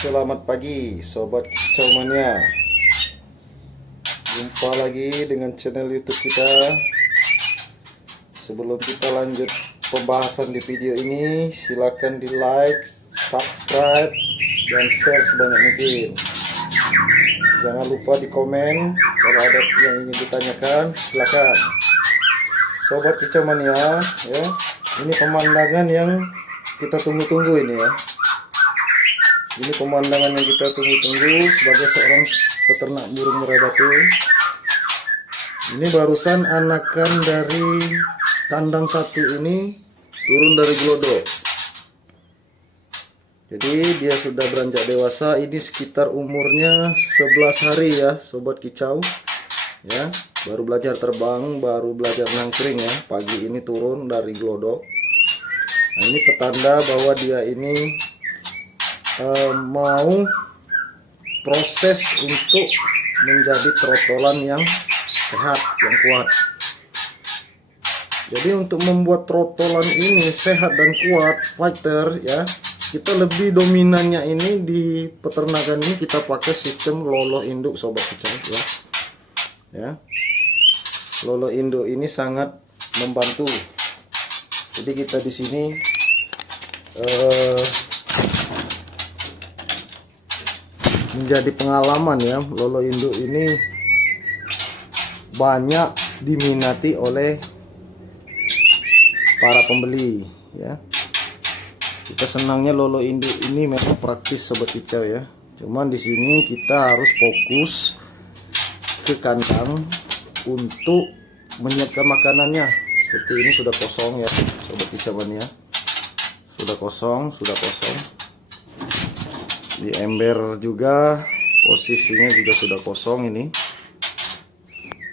Selamat pagi Sobat Kicau Mania. Jumpa lagi dengan channel YouTube kita. Sebelum kita lanjut pembahasan di video ini, silakan di like, subscribe, dan share sebanyak mungkin. Jangan lupa di komen kalau ada yang ingin ditanyakan, silakan. Sobat Kicau Mania, ya. Ini pemandangan yang kita tunggu-tunggu ini ya. Ini pemandangan yang kita tunggu-tunggu sebagai seorang peternak burung murai batu. Ini barusan anakan dari kandang satu ini turun dari glodok. Jadi dia sudah beranjak dewasa. Ini sekitar umurnya 11 hari ya Sobat Kicau. Ya, baru belajar terbang, baru belajar nangkring ya. Pagi ini turun dari glodok. Nah, ini petanda bahwa dia ini mau proses untuk menjadi trotolan yang sehat, yang kuat. Jadi untuk membuat trotolan ini sehat dan kuat, fighter ya, kita lebih dominannya ini di peternakan ini kita pakai sistem lolo induk Sobat Kicau ya. Ya, lolo induk ini sangat membantu. Jadi kita di sini menjadi pengalaman ya, lolo induk ini banyak diminati oleh para pembeli ya. Kita senangnya lolo induk ini memang praktis Sobat Kicau ya. Cuman di sini kita harus fokus ke kandang untuk menyiapkan makanannya. Seperti ini sudah kosong ya Sobat Kicau Mania. Sudah kosong. Di ember juga posisinya juga sudah kosong ini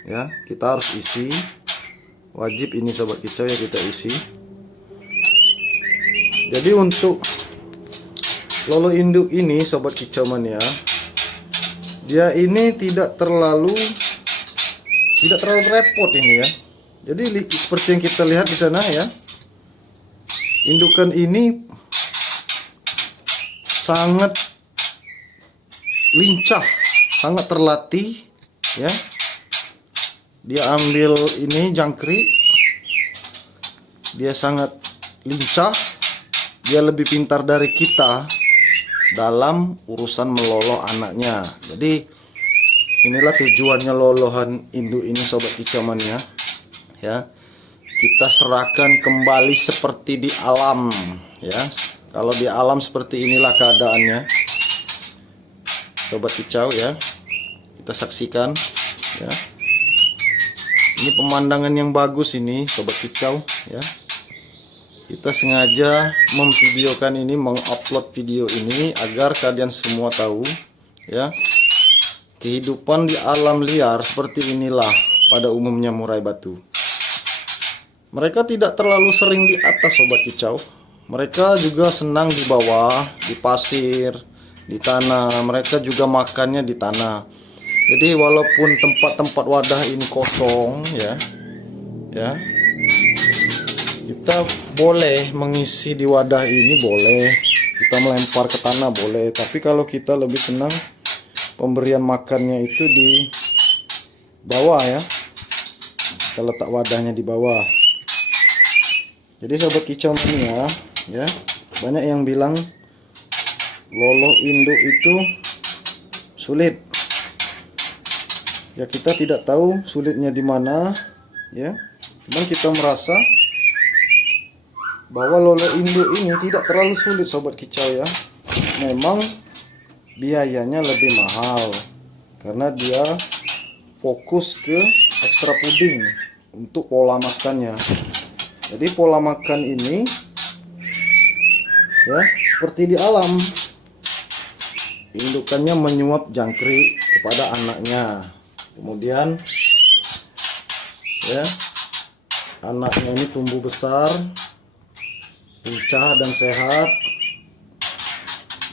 ya. Kita harus isi, wajib ini Sobat Kicau ya, kita isi. Jadi untuk lolo induk ini Sobat Kicau Mania, dia ini tidak terlalu repot ini ya. Jadi seperti yang kita lihat di sana ya, indukan ini sangat lincah, sangat terlatih ya. Dia ambil ini jangkrik, dia sangat lincah, dia lebih pintar dari kita dalam urusan meloloh anaknya. Jadi inilah tujuannya lolohan induk ini Sobat Kicau Mania ya. Kita serahkan kembali seperti di alam ya. Kalau di alam seperti inilah keadaannya Sobat Kicau ya. Kita saksikan ya. Ini pemandangan yang bagus ini Sobat Kicau ya. Kita sengaja memvideokan ini, mengupload video ini agar kalian semua tahu ya. Kehidupan di alam liar seperti inilah pada umumnya murai batu. Mereka tidak terlalu sering di atas Sobat Kicau. Mereka juga senang di bawah, di pasir, di tanah. Mereka juga makannya di tanah. Jadi walaupun tempat-tempat wadah ini kosong ya, kita boleh mengisi di wadah ini, boleh kita melempar ke tanah, boleh. Tapi kalau kita lebih senang pemberian makannya itu di bawah ya, kita letak wadahnya di bawah. Jadi Sobat Kicau Mania ya, banyak yang bilang lolo induk itu sulit. Ya, kita tidak tahu sulitnya di mana ya. Cuman kita merasa bahwa lolo induk ini tidak terlalu sulit Sobat Kicau ya. Memang biayanya lebih mahal karena dia fokus ke ekstra puding untuk pola makannya. Jadi pola makan ini ya seperti di alam. Indukannya menyuap jangkrik kepada anaknya. Kemudian ya, anaknya ini tumbuh besar, lincah dan sehat,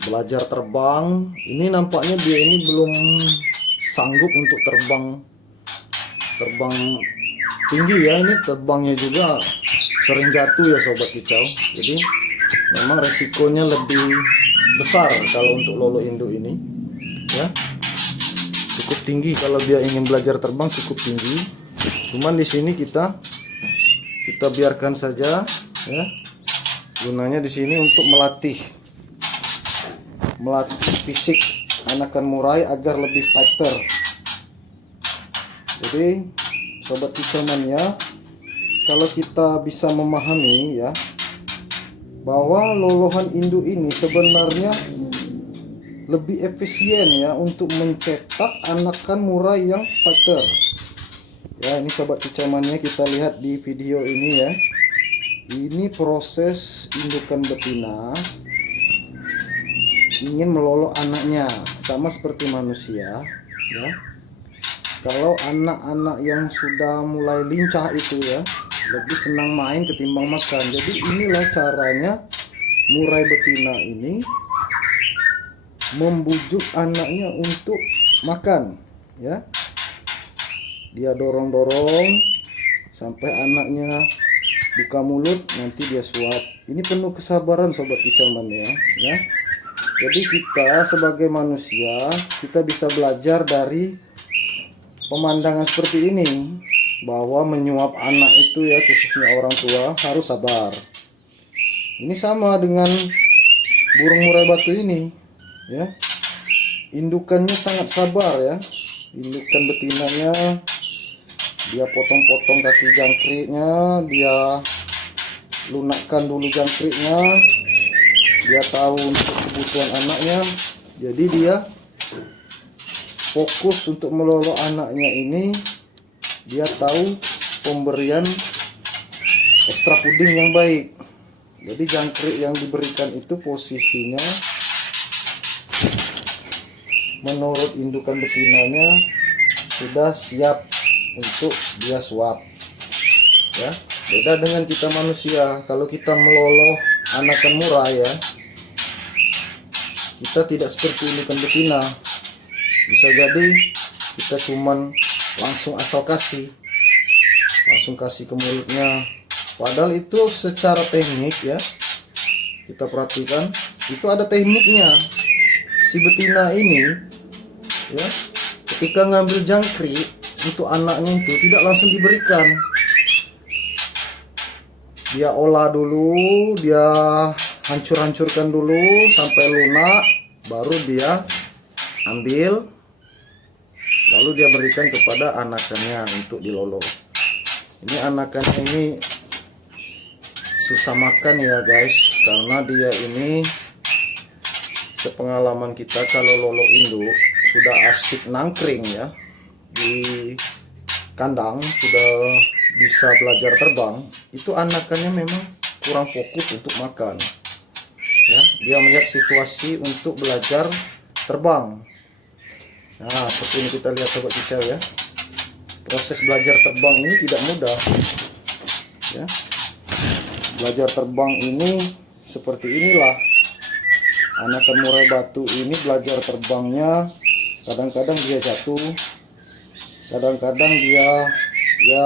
belajar terbang. Ini nampaknya dia ini belum sanggup untuk terbang tinggi ya. Ini terbangnya juga sering jatuh ya Sobat Kicau. Jadi memang resikonya lebih besar kalau untuk lolo induk ini, ya. Cukup tinggi kalau dia ingin belajar terbang, cukup tinggi. Cuman di sini kita biarkan saja, ya. Gunanya di sini untuk melatih fisik anakan murai agar lebih fighter. Jadi sobat kicau mania, kalau kita bisa memahami, ya, bahwa lolohan induk ini sebenarnya lebih efisien, ya, untuk mencetak anakan murai yang fighter. Ya, ini sobat kicau mania, kita lihat di video ini, ya. Ini proses indukan betina ingin melolo anaknya, sama seperti manusia, ya. Kalau anak-anak yang sudah mulai lincah itu, ya, lebih senang main ketimbang makan. Jadi inilah caranya murai betina ini membujuk anaknya untuk makan, ya. Dia dorong-dorong sampai anaknya buka mulut, nanti dia suap. Ini penuh kesabaran sobat kicau mania, ya. Jadi kita sebagai manusia, kita bisa belajar dari pemandangan seperti ini, bahwa menyuap anak itu, ya, khususnya orang tua, harus sabar. Ini sama dengan burung murai batu ini, ya. Indukannya sangat sabar, ya. Indukan betinanya dia potong-potong kaki jangkriknya, dia lunakkan dulu jangkriknya, dia tahu untuk kebutuhan anaknya. Jadi dia fokus untuk melolo anaknya ini. Dia tahu pemberian ekstra puding yang baik. Jadi jangkrik yang diberikan itu posisinya menurut indukan betinanya sudah siap untuk dia suap, ya. Beda dengan kita manusia. Kalau kita melolo anakan murai, ya, kita tidak seperti indukan betina. Bisa jadi kita cuman langsung asal kasih ke mulutnya. Padahal itu secara teknik, ya, kita perhatikan itu ada tekniknya. Si betina ini, ya, ketika ngambil jangkrik untuk anaknya itu tidak langsung diberikan. Dia olah dulu, dia hancur-hancurkan dulu sampai lunak, baru dia ambil, lalu dia berikan kepada anakannya untuk dilolo. Ini anakannya ini susah makan, ya guys, karena dia ini, sepengalaman kita, kalau lolo induk sudah asik nangkring, ya, di kandang, sudah bisa belajar terbang, itu anakannya memang kurang fokus untuk makan, ya. Dia melihat situasi untuk belajar terbang. Nah, seperti ini kita lihat sobat kicau, ya. Proses belajar terbang ini tidak mudah, ya. Belajar terbang ini seperti inilah. Anakan murai batu ini belajar terbangnya, kadang-kadang dia jatuh, kadang-kadang dia, ya,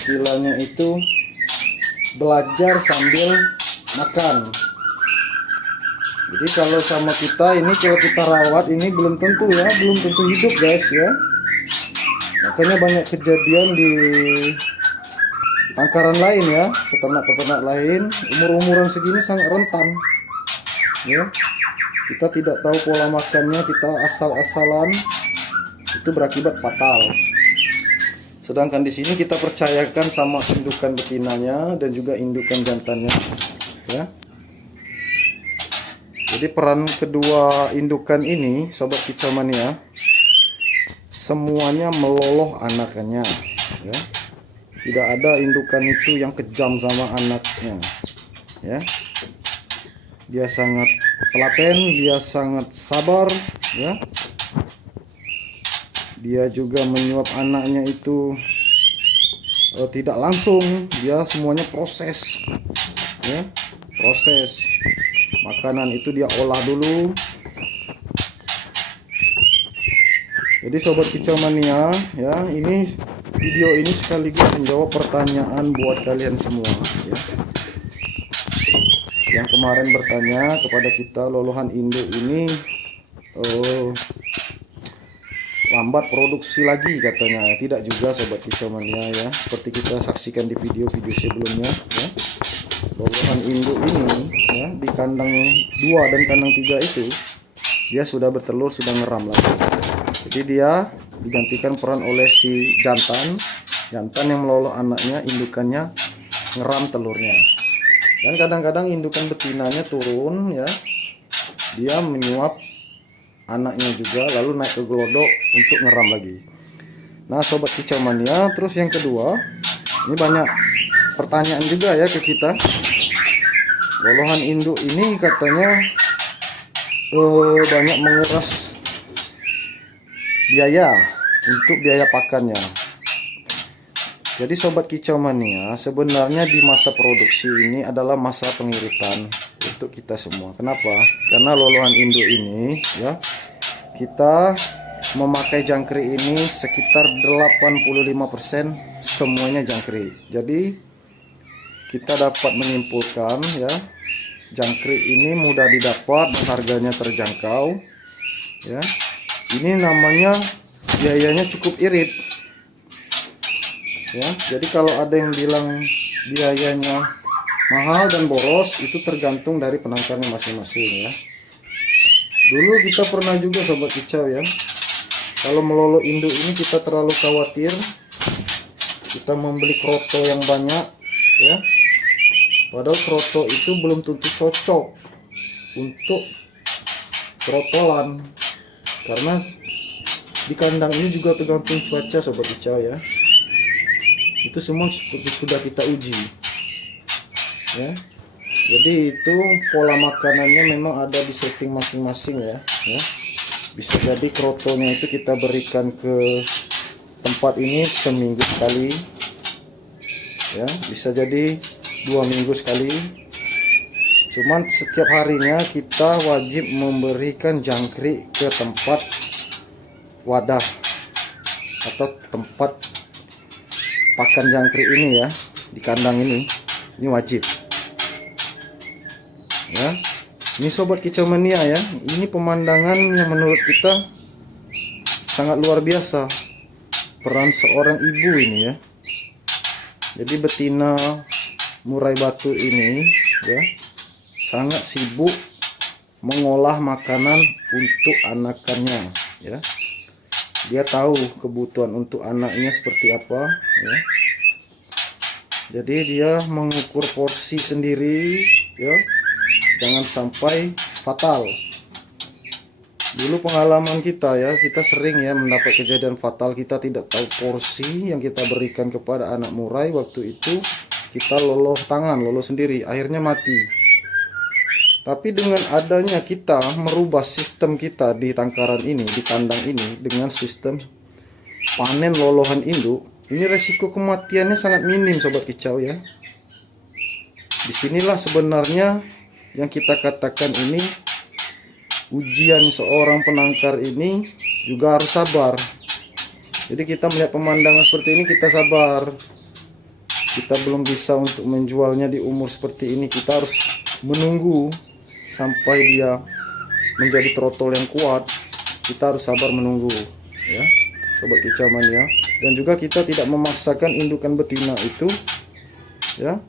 istilahnya itu belajar sambil makan. Jadi kalau sama kita ini, kalau kita rawat ini belum tentu, ya, belum tentu hidup, guys, ya. Makanya banyak kejadian di tangkaran lain, ya, peternak-peternak lain umur-umuran segini sangat rentan, ya. Kita tidak tahu pola makannya, kita asal-asalan, itu berakibat fatal. Sedangkan di sini kita percayakan sama indukan betinanya dan juga indukan jantannya, ya. Jadi peran kedua indukan ini, sobat kicau mania, semuanya meloloh anakannya, ya. Tidak ada indukan itu yang kejam sama anaknya, ya. Dia sangat telaten, dia sangat sabar, ya. Dia juga menyuap anaknya itu tidak langsung, dia semuanya proses, ya. Proses makanan itu dia olah dulu. Jadi sobat kicau mania, ya, ini video ini sekaligus menjawab pertanyaan buat kalian semua, ya, yang kemarin bertanya kepada kita, lolohan induk ini lambat produksi lagi katanya. Tidak juga sobat kicau mania ya, seperti kita saksikan di video-video sebelumnya ya. Lolohan induk ini ya, di kandang 2 dan kandang 3 itu dia sudah bertelur, sudah ngeram lagi. Jadi dia digantikan peran oleh si jantan yang meloloh anaknya, indukannya ngeram telurnya. Dan kadang-kadang indukan betinanya turun ya, dia menyuap anaknya juga, lalu naik ke gelodok untuk ngeram lagi. Nah sobat kicau mania, terus yang kedua, ini banyak pertanyaan juga ya ke kita. Lolohan induk ini katanya banyak menguras biaya untuk biaya pakannya. Jadi sobat kicau mania, sebenarnya di masa produksi ini adalah masa pengiritan untuk kita semua. Kenapa? Karena lolohan induk ini ya, kita memakai jangkrik ini sekitar 85% semuanya jangkrik. Jadi kita dapat menyimpulkan ya, jangkrik ini mudah didapat dan harganya terjangkau ya. Ini namanya biayanya cukup irit ya. Jadi kalau ada yang bilang biayanya mahal dan boros, itu tergantung dari penangkarnya masing-masing ya. Dulu kita pernah juga sobat kicau ya, kalau melolo induk ini kita terlalu khawatir, kita membeli kroto yang banyak ya, padahal kroto itu belum tentu cocok untuk krotolan, karena di kandang ini juga tergantung cuaca sobat kicau ya. Itu semua sudah kita uji ya. Jadi itu pola makanannya memang ada di setting masing-masing ya. Bisa jadi krotonya itu kita berikan ke tempat ini seminggu sekali ya, bisa jadi 2 minggu sekali. Cuman setiap harinya kita wajib memberikan jangkrik ke tempat wadah atau tempat pakan jangkrik ini ya, di kandang ini wajib ya. Ini sobat kicau mania ya, ini pemandangan yang menurut kita sangat luar biasa, peran seorang ibu ini ya. Jadi betina murai batu ini ya, sangat sibuk mengolah makanan untuk anakannya ya. Dia tahu kebutuhan untuk anaknya seperti apa ya. Jadi dia mengukur porsi sendiri ya, jangan sampai fatal. Dulu pengalaman kita ya, kita sering ya mendapat kejadian fatal, kita tidak tahu porsi yang kita berikan kepada anak murai. Waktu itu kita loloh tangan, loloh sendiri, akhirnya mati. Tapi dengan adanya kita merubah sistem kita di tangkaran ini, di kandang ini, dengan sistem panen lolohan induk, ini resiko kematiannya sangat minim sobat kicau ya. Disinilah sebenarnya yang kita katakan ini ujian seorang penangkar ini juga harus sabar. Jadi kita melihat pemandangan seperti ini, kita sabar. Kita belum bisa untuk menjualnya di umur seperti ini, kita harus menunggu sampai dia menjadi trotol yang kuat. Kita harus sabar menunggu ya sobat kicau mania. Dan juga kita tidak memaksakan indukan betina itu ya,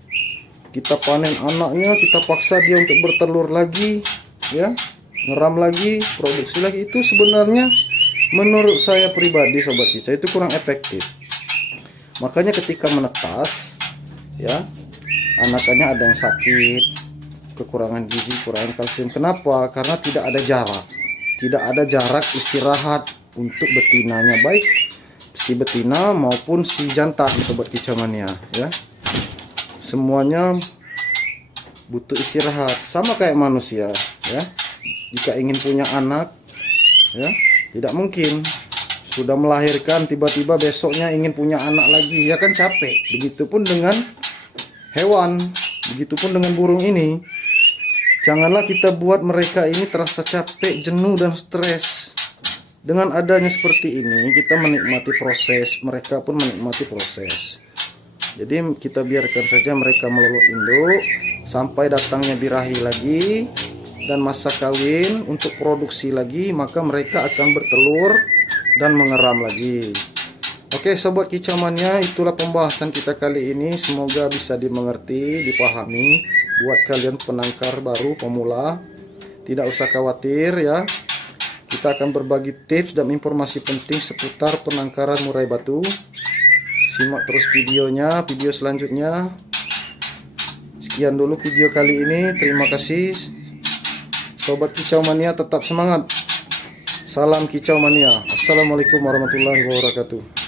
kita panen anaknya, kita paksa dia untuk bertelur lagi ya, ngeram lagi, produksi lagi. Itu sebenarnya menurut saya pribadi sobat kicau itu kurang efektif. Makanya ketika menetas ya, anakannya ada yang sakit, kekurangan gizi, kekurangan kalsium. Kenapa? Karena tidak ada jarak, tidak ada jarak istirahat untuk betinanya, baik si betina maupun si jantan sobat kicau mania ya. Semuanya butuh istirahat, sama kayak manusia ya. Jika ingin punya anak ya, tidak mungkin sudah melahirkan tiba-tiba besoknya ingin punya anak lagi, ya kan capek. Begitupun dengan hewan, begitupun dengan burung ini. Janganlah kita buat mereka ini terasa capek, jenuh, dan stres. Dengan adanya seperti ini, kita menikmati proses, mereka pun menikmati proses. Jadi kita biarkan saja mereka melolok induk sampai datangnya birahi lagi dan masa kawin untuk produksi lagi, maka mereka akan bertelur dan mengeram lagi. Oke sobat kicau mania, itulah pembahasan kita kali ini. Semoga bisa dimengerti, dipahami buat kalian penangkar baru pemula. Tidak usah khawatir ya. Kita akan berbagi tips dan informasi penting seputar penangkaran murai batu. Simak terus videonya, video selanjutnya. Sekian dulu video kali ini. Terima kasih. Sobat kicau mania tetap semangat. Salam kicau mania. Assalamualaikum warahmatullahi wabarakatuh.